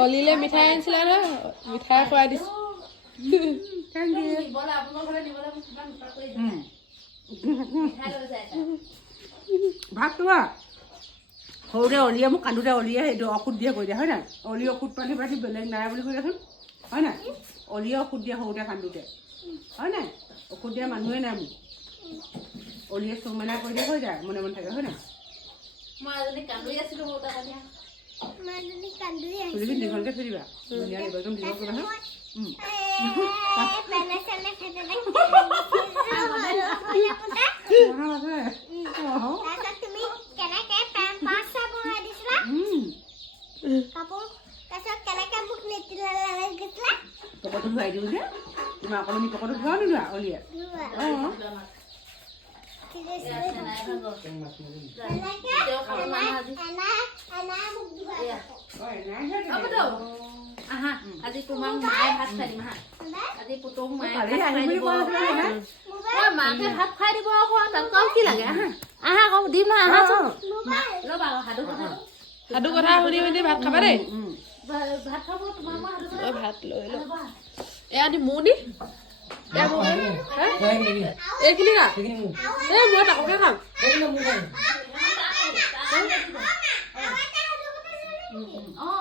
অলিলে মিঠাই আনিছিলা ন মিঠাই খুৱাই দিছো থেংক ইউ ভাত তোমাৰ সৰুতে অলিয়ে মোক কান্দোতে অলিয়ে সেইটো ঔষধ দিয়ে কৈ দিয়া হয় নাই অলি ঔষধ পাতি পাতি বেলেগ নাই বুলি কৈ দেচোন হয় নাই অলিয়ে ঔষধ দিয়ে সৰুতে কান্দোতে হয় নাই ঔষধ দিয়া মানুহে নাই মোক অলিয়ে চুমেনা কৈ দিয়ে হৈ যায় মনে মনে থাকে হয় নাই দীঘলকে থৈ দিবা ধুনীয়া দিব একদম দীঘল কৰিবা পকৰটো ধুৱাই দিওঁ যে তোমাৰ অকণনি পকৰটো ধোৱা নোধোৱা অলিয়ে আজি তোমাক মায়ে ভাত খাই দিম হা আজি পুতক মায়ে মাকে ভাত খাই দিব আকৌ তাতকৈ কি লাগে আহা আহা আকৌ দিম না আহাচোন ল'বা সাধু কথা শুনি শুনি ভাত খাবা দেই ভাত খাব তোমাৰ মই সাধু ভাত লৈ ল এয়া দি মোৰ দি এইখিনি খা এই মই তাককে খাম